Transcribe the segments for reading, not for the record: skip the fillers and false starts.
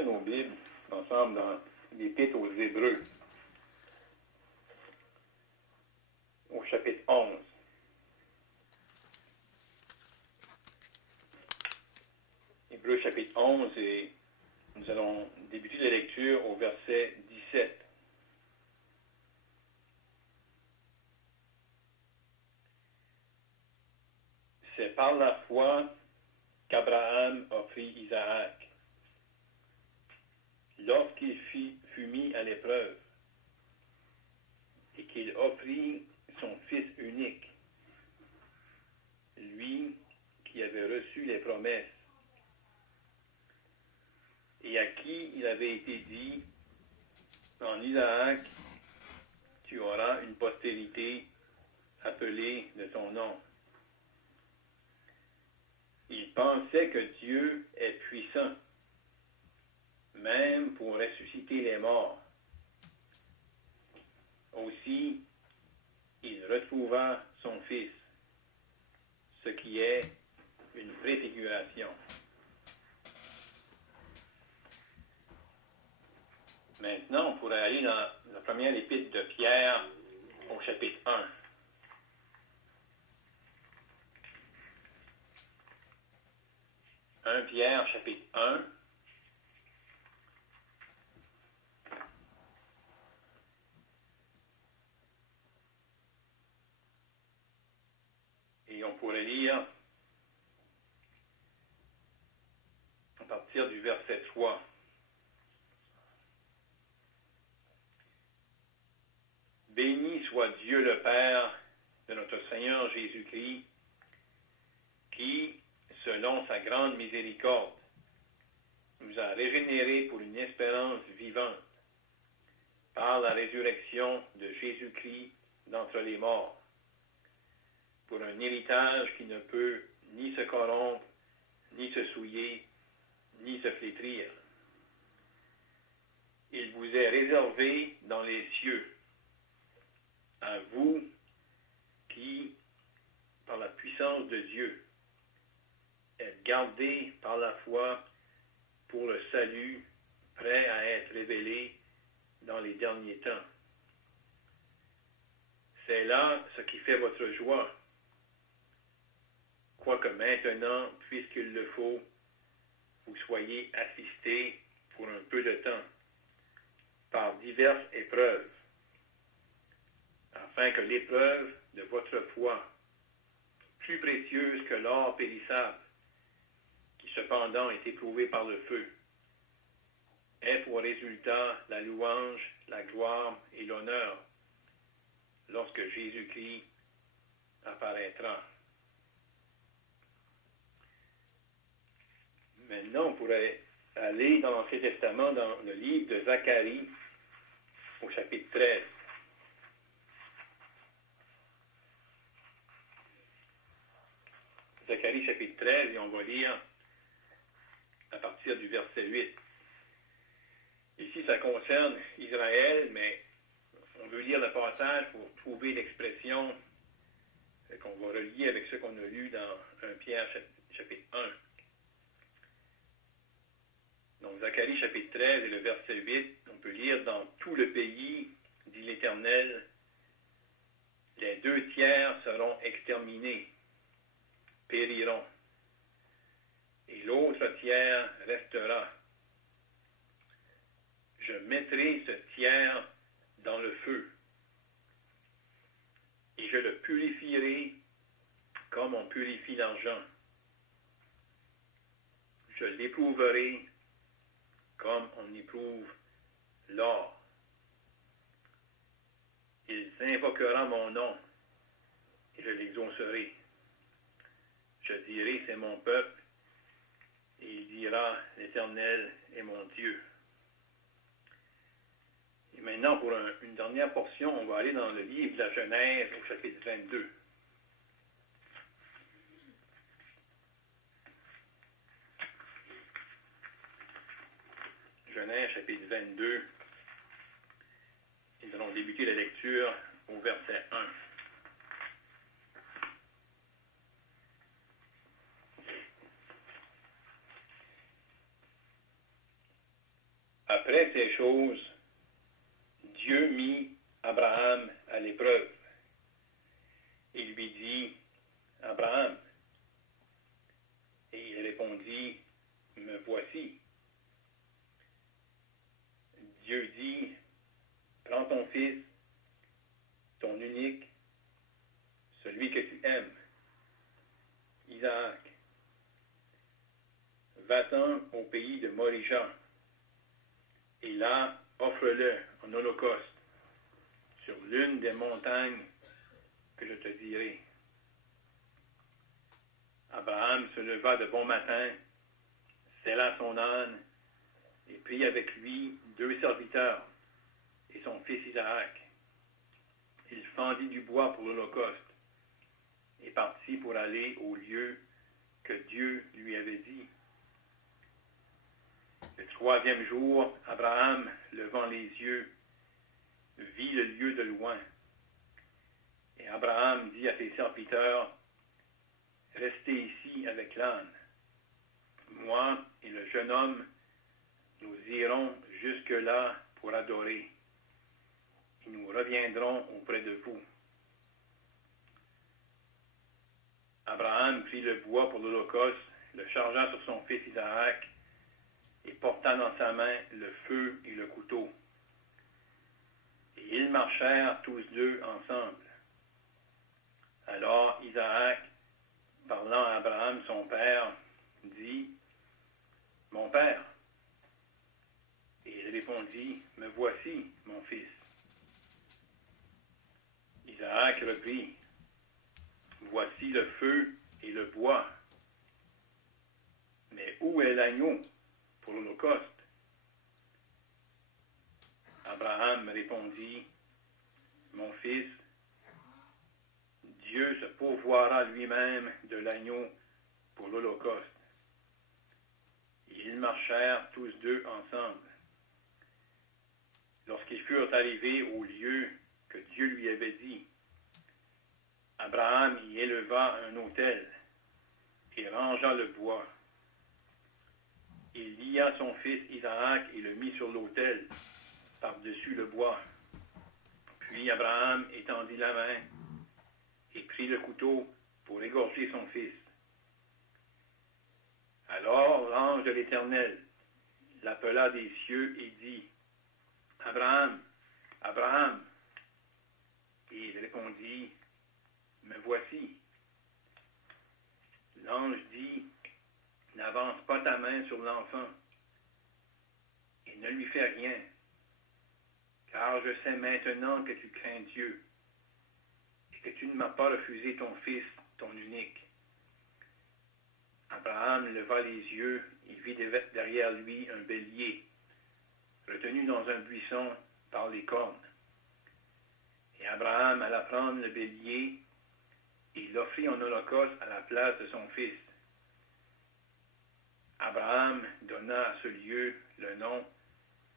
ouvrir nos Bibles ensemble dans l'Épître aux Hébreux, au chapitre 11. Hébreux chapitre 11, et nous allons débuter la lecture au verset 17. C'est par la foi qu'Abraham offrit Isaac, lorsqu'il fut mis à l'épreuve, et qu'il offrit son fils unique, lui qui avait reçu les promesses, et à qui il avait été dit, en Isaac, tu auras une postérité appelée de ton nom. Il pensait que Dieu est puissant, même pour ressusciter les morts. Aussi, il retrouva son fils, ce qui est une préfiguration. Maintenant, on pourrait aller dans la première épître de Pierre, au chapitre 1. Pierre, chapitre 1. Et on pourrait lire à partir du verset 3. Béni soit Dieu le Père de notre Seigneur Jésus-Christ, qui, selon sa grande miséricorde, nous a régénérés pour une espérance vivante, par la résurrection de Jésus-Christ d'entre les morts, pour un héritage qui ne peut ni se corrompre, ni se souiller, ni se flétrir. Il vous est réservé dans les cieux, à vous qui, par la puissance de Dieu, êtes gardés par la foi pour le salut prêt à être révélé dans les derniers temps. C'est là ce qui fait votre joie, quoique maintenant, puisqu'il le faut, vous soyez assistés pour un peu de temps, par diverses épreuves, afin que l'épreuve de votre foi, plus précieuse que l'or périssable, qui cependant est éprouvé par le feu, ait pour résultat la louange, la gloire et l'honneur lorsque Jésus-Christ apparaîtra. Maintenant, on pourrait aller dans l'Ancien Testament, dans le livre de Zacharie, au chapitre 13. Zacharie, chapitre 13, et on va lire à partir du verset 8. Ici, ça concerne Israël, mais on veut lire le passage pour trouver l'expression qu'on va relier avec ce qu'on a lu dans 1 Pierre, chapitre 1. Donc, Zacharie, chapitre 13, et le verset 8, on peut lire « Dans tout le pays, dit l'Éternel, les 2/3 seront exterminés, périront, et l'autre tiers restera. Je mettrai ce tiers dans le feu, et je le purifierai comme on purifie l'argent. Je l'éprouverai comme on éprouve l'or. Il invoquera mon nom, et je l'exaucerai. Je dirai, c'est mon peuple, et il dira, l'Éternel est mon Dieu. » Et maintenant, pour une dernière portion, on va aller dans le livre de la Genèse, au chapitre 22. Genèse, chapitre 22. Nous allons débuter la lecture au verset 1. Après ces choses, Dieu mit Abraham à l'épreuve. Il lui dit, Abraham. Et il répondit, me voici. Dieu dit, prends ton fils, ton unique, celui que tu aimes, Isaac. Va-t'en au pays de Morija, et là, offre-le en holocauste sur l'une des montagnes que je te dirai. Abraham se leva de bon matin, sella son âne, et prit avec lui 2 serviteurs et son fils Isaac. Il fendit du bois pour l'holocauste et partit pour aller au lieu que Dieu lui avait dit. Le 3e jour, Abraham, levant les yeux, vit le lieu de loin. Et Abraham dit à ses serviteurs, restez ici avec l'âne. Moi et le jeune homme, nous irons jusque-là pour adorer. Et nous reviendrons auprès de vous. Abraham prit le bois pour l'holocauste, le chargea sur son fils Isaac, et porta dans sa main le feu et le couteau. Et ils marchèrent tous deux ensemble. Alors Isaac, parlant à Abraham son père, dit, mon père. Et il répondit, me voici, mon fils. Isaac reprit, voici le feu et le bois. Mais où est l'agneau pour l'holocauste? Abraham répondit, mon fils, Dieu se pourvoira lui-même de l'agneau pour l'holocauste. Et ils marchèrent tous deux ensemble. Lorsqu'ils furent arrivés au lieu que Dieu lui avait dit, Abraham y éleva un autel et rangea le bois. Il lia son fils Isaac et le mit sur l'autel, par-dessus le bois. Puis Abraham étendit la main et prit le couteau pour égorger son fils. Alors l'ange de l'Éternel l'appela des cieux et dit, Abraham, Abraham. Et il répondit, me voici. L'ange dit, n'avance pas ta main sur l'enfant et ne lui fais rien, car je sais maintenant que tu crains Dieu et que tu ne m'as pas refusé ton fils, ton unique. Abraham leva les yeux et vit derrière lui un bélier, retenu dans un buisson par les cornes. Et Abraham alla prendre le bélier et l'offrit en holocauste à la place de son fils. Abraham donna à ce lieu le nom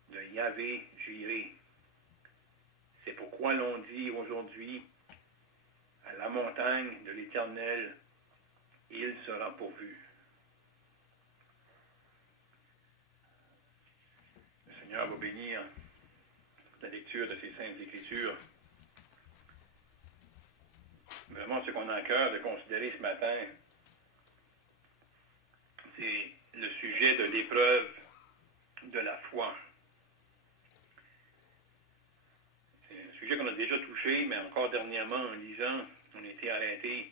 de Yahvé-Jiré. C'est pourquoi l'on dit aujourd'hui, à la montagne de l'Éternel, il sera pourvu. Le Seigneur va bénir la lecture de ces saintes Écritures. Vraiment, ce qu'on a à cœur de considérer ce matin, c'est le sujet de l'épreuve de la foi. C'est un sujet qu'on a déjà touché, mais encore dernièrement, en lisant, on a été arrêtés.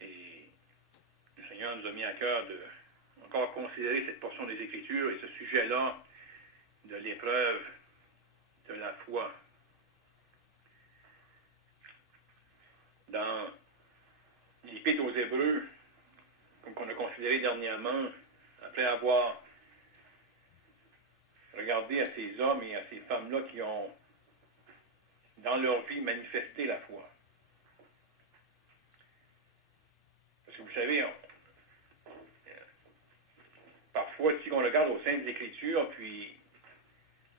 Et le Seigneur nous a mis à cœur de encore considérer cette portion des Écritures et ce sujet-là de l'épreuve de la foi. Dans l'Épître aux Hébreux, comme on a considéré dernièrement, après avoir regardé à ces hommes et à ces femmes-là qui ont, dans leur vie, manifesté la foi. Parce que vous savez, parfois, si on regarde aux Saintes Écritures, puis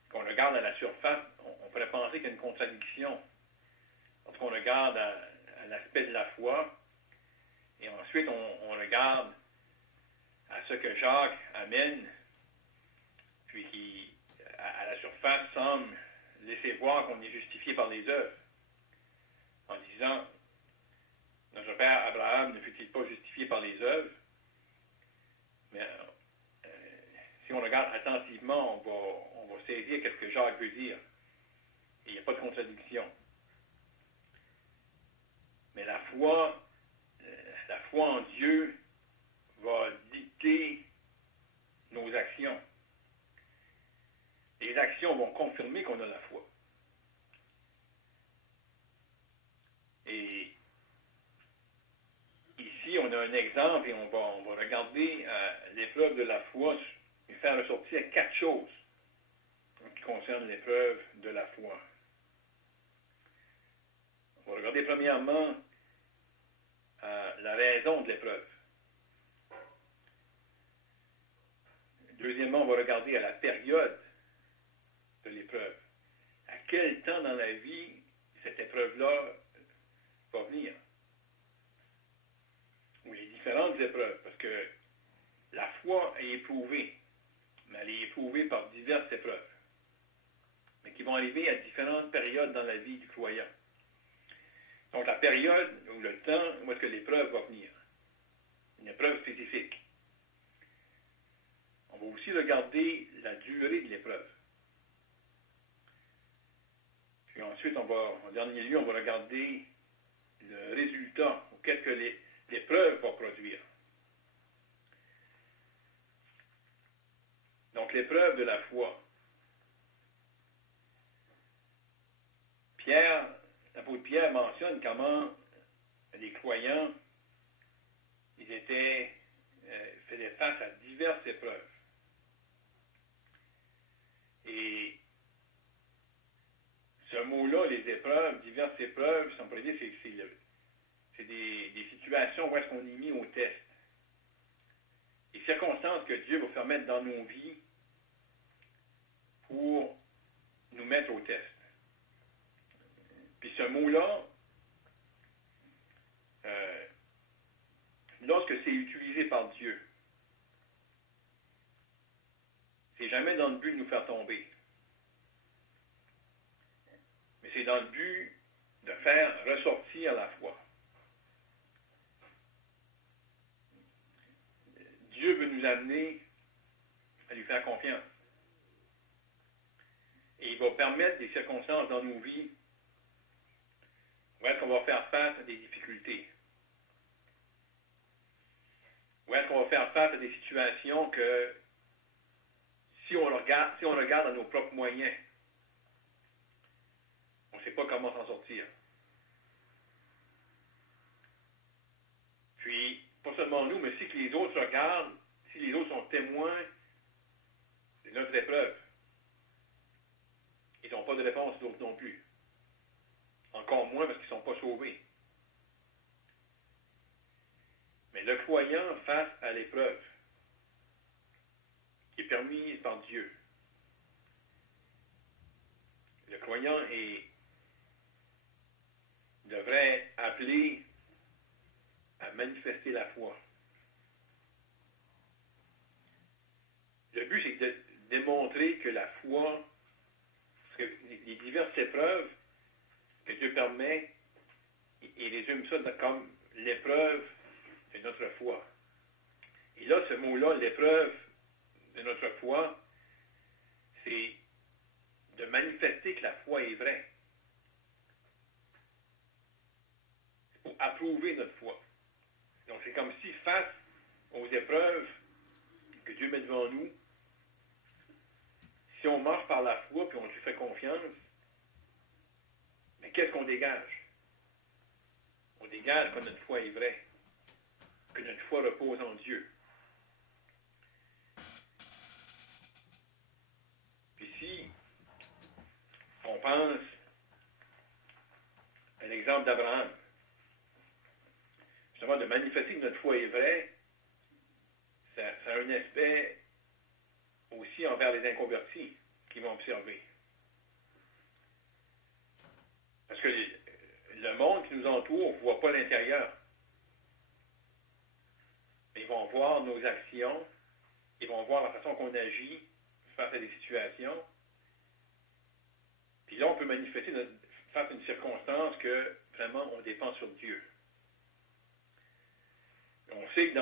qu'on regarde à la surface, on pourrait penser qu'il y a une contradiction. Lorsqu'on regarde à l'aspect de la foi, et ensuite on regarde à ce que Jacques amène, puis qui face semble laisser voir qu'on est justifié par les œuvres, en disant, notre père Abraham ne fut-il pas justifié par les œuvres? Mais si on regarde attentivement, on va saisir ce que Jacques veut dire. Et il n'y a pas de contradiction. Mais la foi en Dieu va dicter nos actions. Les actions vont confirmer qu'on a la foi. Et ici, on a un exemple et on va regarder l'épreuve de la foi et faire ressortir 4 choses qui concernent l'épreuve de la foi. On va regarder premièrement la raison de l'épreuve. Deuxièmement, on va regarder à la période de l'épreuve. À quel temps dans la vie cette épreuve-là va venir? Ou les différentes épreuves, parce que la foi est éprouvée, mais elle est éprouvée par diverses épreuves, mais qui vont arriver à différentes périodes dans la vie du croyant. Donc la période ou le temps où est-ce que l'épreuve va venir, une épreuve spécifique. On va aussi regarder la durée de l'épreuve. Puis ensuite, en dernier lieu, on va regarder le résultat, ou qu'est-ce que l'épreuve va produire. Donc, l'épreuve de la foi. L'apôtre Pierre mentionne comment les croyants, ils faisaient face à diverses épreuves. Et ce mot-là, les épreuves, diverses épreuves, si on pourrait dire, c'est des situations où est-ce qu'on est mis au test. Les circonstances que Dieu va faire mettre dans nos vies pour nous mettre au test. Puis ce mot-là, lorsque c'est utilisé par Dieu, c'est jamais dans le but de nous faire tomber. Mais c'est dans le but de faire ressortir la foi. Dieu veut nous amener à lui faire confiance. Et il va permettre des circonstances dans nos vies où est-ce qu'on va faire face à des difficultés. Où est-ce qu'on va faire face à des situations que si on regarde à nos propres moyens, on ne sait pas comment s'en sortir. Puis, pas seulement nous, mais si que les autres regardent, si les autres sont témoins de notre épreuve, ils n'ont pas de réponse d'autres non plus. Encore moins parce qu'ils ne sont pas sauvés. Mais le croyant face à l'épreuve, qui est permise par Dieu, le croyant devrait appeler à manifester la foi. Le but, c'est de démontrer que la foi, parce que les diverses épreuves que Dieu permet, il résume ça comme l'épreuve de notre foi. Et là, ce mot-là, l'épreuve de notre foi, c'est de manifester que la foi est vraie. C'est pour approuver notre foi. Donc, c'est comme si, face aux épreuves que Dieu met devant nous, si on marche par la foi et on lui fait confiance, mais qu'est-ce qu'on dégage? On dégage que notre foi est vraie, que notre foi repose en Dieu. Puis si on pense à l'exemple d'Abraham, justement de manifester que notre foi est vraie, ça a un aspect aussi envers les inconvertis qui vont observer. Parce que le monde qui nous entoure ne voit pas l'intérieur. Ils vont voir nos actions, ils vont voir la façon qu'on agit face à des situations, Puis là, on peut manifester face à une circonstance que vraiment on dépend sur Dieu. On sait que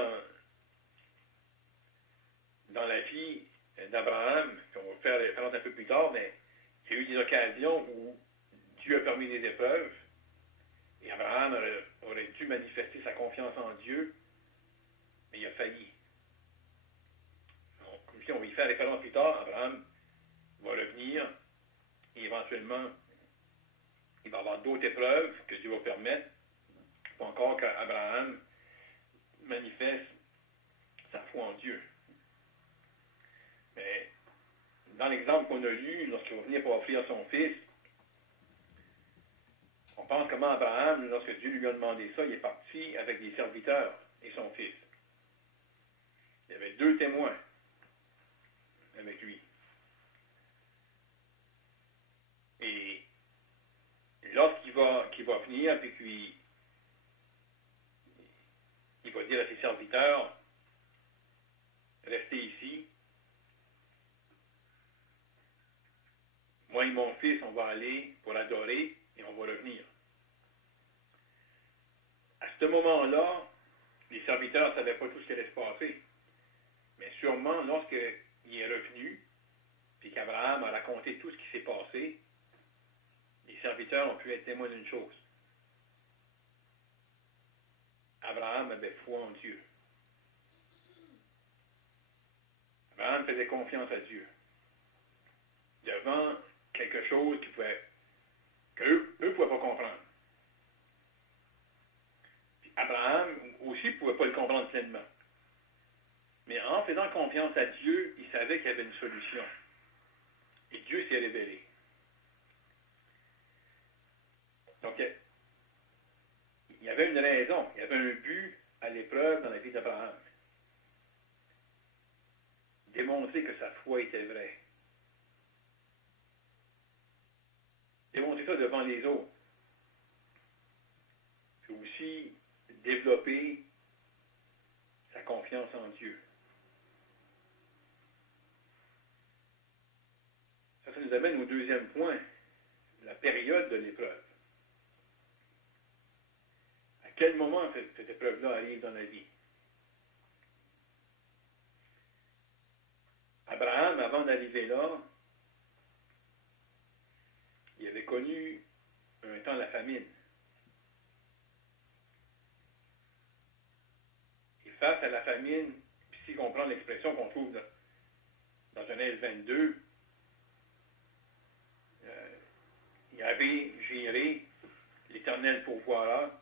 dans la vie d'Abraham, qu'on va faire référence un peu plus tard, mais il y a eu des occasions où Dieu a permis des épreuves et Abraham aurait dû manifester sa confiance en Dieu, mais il a failli. Donc, comme si on va y faire référence plus tard, Abraham va revenir et éventuellement il va y avoir d'autres épreuves que Dieu va permettre pour encore qu'Abraham manifeste sa foi en Dieu. Mais dans l'exemple qu'on a lu, lorsqu'il va venir pour offrir son fils, on pense comment Abraham, lorsque Dieu lui a demandé ça, il est parti avec des serviteurs et son fils. Il y avait 2 témoins avec lui. Et lorsqu'il va venir, puis qu'il va dire à ses serviteurs, restez ici. Moi et mon fils, on va aller pour adorer et on va revenir. À ce moment-là, les serviteurs ne savaient pas tout ce qui allait se passer. Mais sûrement, lorsqu'il est revenu, puis qu'Abraham a raconté tout ce qui s'est passé, les serviteurs ont pu être témoins d'une chose. Abraham avait foi en Dieu. Abraham faisait confiance à Dieu. Devant quelque chose qu'eux ne pouvaient pas comprendre. Puis Abraham aussi ne pouvait pas le comprendre pleinement. Mais en faisant confiance à Dieu, il savait qu'il y avait une solution. Et Dieu s'est révélé. Donc, il y avait une raison, il y avait un but à l'épreuve dans la vie d'Abraham. Démontrer que sa foi était vraie. Démontrer ça devant les autres. Puis aussi développer sa confiance en Dieu. Ça nous amène au deuxième point, la période de l'épreuve. À quel moment cette épreuve-là arrive dans la vie? Abraham, avant d'arriver là, il avait connu un temps de la famine. Et face à la famine, puis si on prend l'expression qu'on trouve dans Genèse 22, il avait géré l'Éternel pourvoira.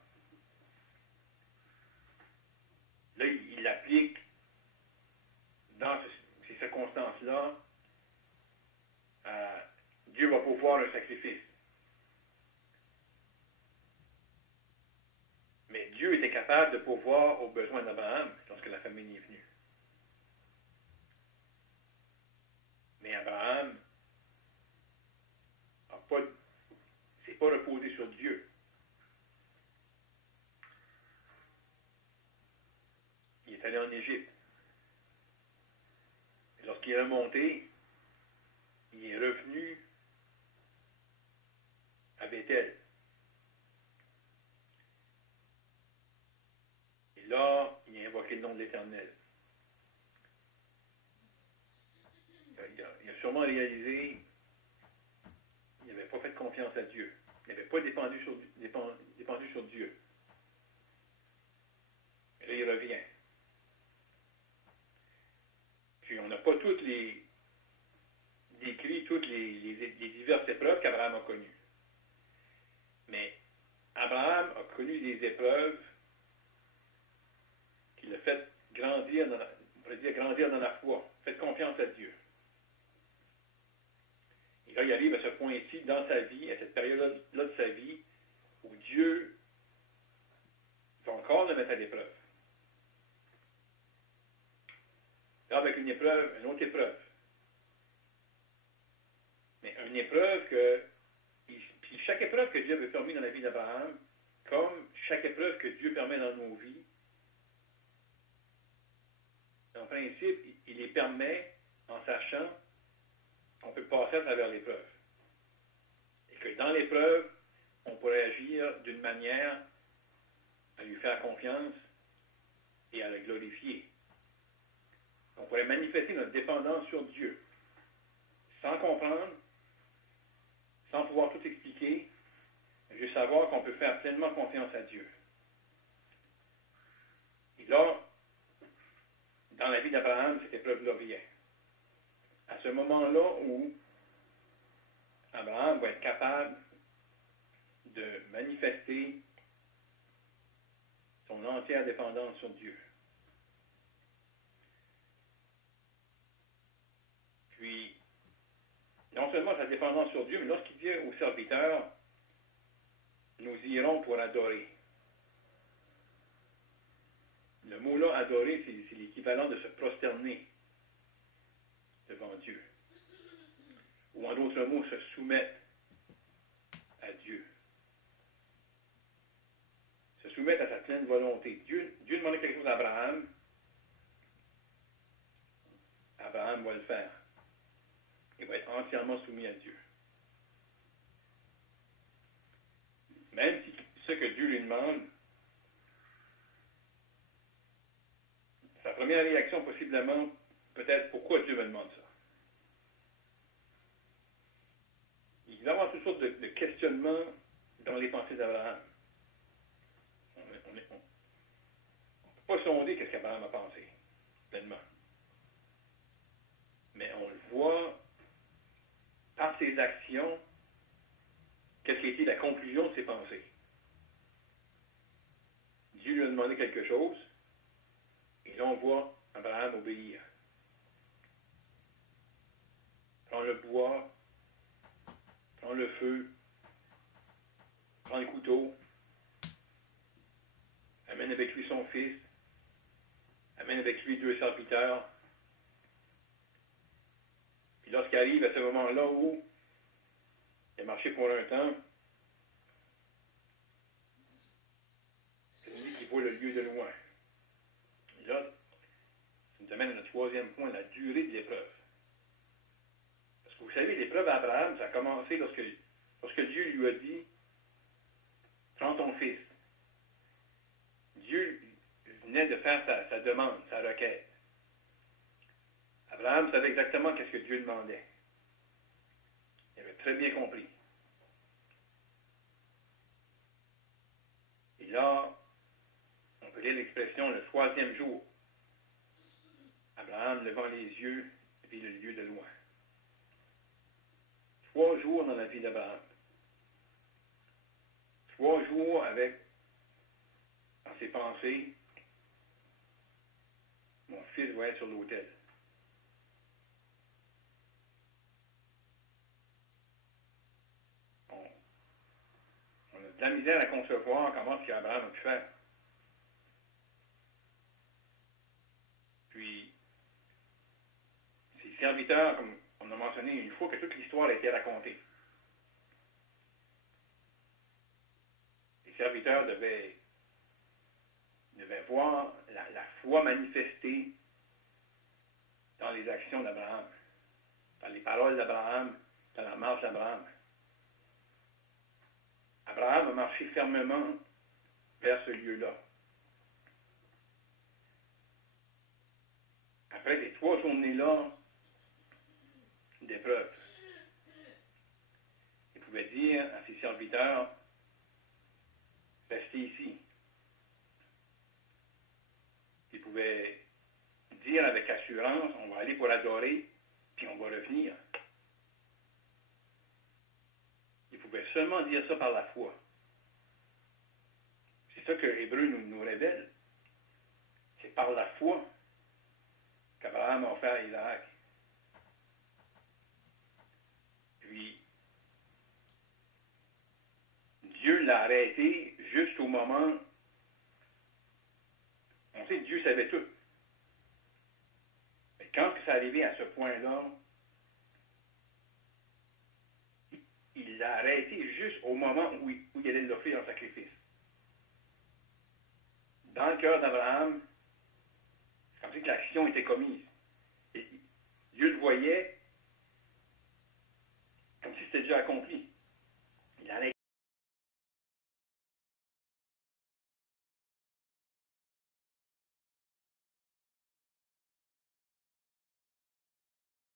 Là, il applique dans ces circonstances-là, Dieu va pourvoir un sacrifice. Mais Dieu était capable de pourvoir aux besoins d'Abraham lorsque la famine est venue. Mais Abraham s'est pas reposé sur Dieu. Il est allé en Égypte. Et lorsqu'il est remonté, il est revenu à Bethel. Et là, il a invoqué le nom de l'Éternel. Il a sûrement réalisé qu'il n'avait pas fait confiance à Dieu. Il n'avait pas dépendu sur Dieu. Et là, il revient. Puis on n'a pas toutes décrit toutes les diverses épreuves qu'Abraham a connues. Mais Abraham a connu des épreuves qui l'ont fait grandir dans la foi, fait confiance à Dieu. Et là, il arrive à ce point-ci dans sa vie, à cette période-là de sa vie, où Dieu va encore le mettre à l'épreuve. Là, avec une autre épreuve. Mais une épreuve puis chaque épreuve que Dieu avait permis dans la vie d'Abraham, comme chaque épreuve que Dieu permet dans nos vies, en principe, il les permet en sachant qu'on peut passer à travers l'épreuve. une manière à lui faire confiance et à le glorifier. On pourrait manifester notre dépendance sur Dieu, sans comprendre, sans pouvoir tout expliquer, juste savoir qu'on peut faire pleinement confiance à Dieu. Et là, dans la vie d'Abraham, cette épreuve-là vient. À ce moment-là où Abraham va être capable de manifester son entière dépendance sur Dieu. Puis, non seulement sa dépendance sur Dieu, mais lorsqu'il dit aux serviteurs, nous irons pour adorer. Le mot-là, adorer, c'est l'équivalent de se prosterner devant Dieu. Ou en d'autres mots, se soumettre à Dieu. Se soumettre à sa pleine volonté. Dieu demandait quelque chose à Abraham. Abraham va le faire. Il va être entièrement soumis à Dieu. Même si ce que Dieu lui demande, sa première réaction possiblement, peut-être, pourquoi Dieu me demande ça? Il va y avoir toutes sortes de questionnements dans les pensées d'Abraham. On ne peut pas sonder qu'est-ce qu'Abraham a pensé, pleinement. Mais on le voit par ses actions, qu'est-ce qui a été la conclusion de ses pensées. Dieu lui a demandé quelque chose, et là on voit Abraham obéir. Prends le bois, prends le feu, prends le couteau, amène avec lui son fils, amène avec lui 2 serviteurs. Puis lorsqu'il arrive à ce moment-là où il a marché pour un temps, c'est lui qui voit le lieu de loin. Et là, ça nous amène à notre 3e point, la durée de l'épreuve. Parce que vous savez, l'épreuve d'Abraham, ça a commencé lorsque Dieu lui a dit, prends ton fils. Dieu venait de faire sa demande, sa requête. Abraham savait exactement qu'est-ce que Dieu demandait. Il avait très bien compris. Et là, on peut lire l'expression le 3e jour. Abraham levant les yeux et vit le lieu de loin. 3 jours dans la vie d'Abraham. 3 jours avec, dans ses pensées, mon fils va être sur l'autel. On a de la misère à concevoir comment ce qu'Abraham a pu faire. Puis, ses serviteurs, comme on a mentionné une fois que toute l'histoire a été racontée, les serviteurs devaient voir la foi manifestée dans les actions d'Abraham, dans les paroles d'Abraham, dans la marche d'Abraham. Abraham a marché fermement vers ce lieu-là. Après ces 3 journées-là d'épreuve, il pouvait dire à ses serviteurs, restez ici. Il pouvait dire avec assurance, on va aller pour adorer, puis on va revenir. Il pouvait seulement dire ça par la foi. C'est ça que Hébreu nous révèle. C'est par la foi qu'Abraham a offert Isaac. Puis, Dieu l'a arrêté juste au moment. On sait que Dieu savait tout. Mais quand c'est arrivé à ce point-là, il l'a arrêté juste au moment où il allait l'offrir en sacrifice. Dans le cœur d'Abraham, c'est comme si l'action était commise. Et Dieu le voyait comme si c'était déjà accompli.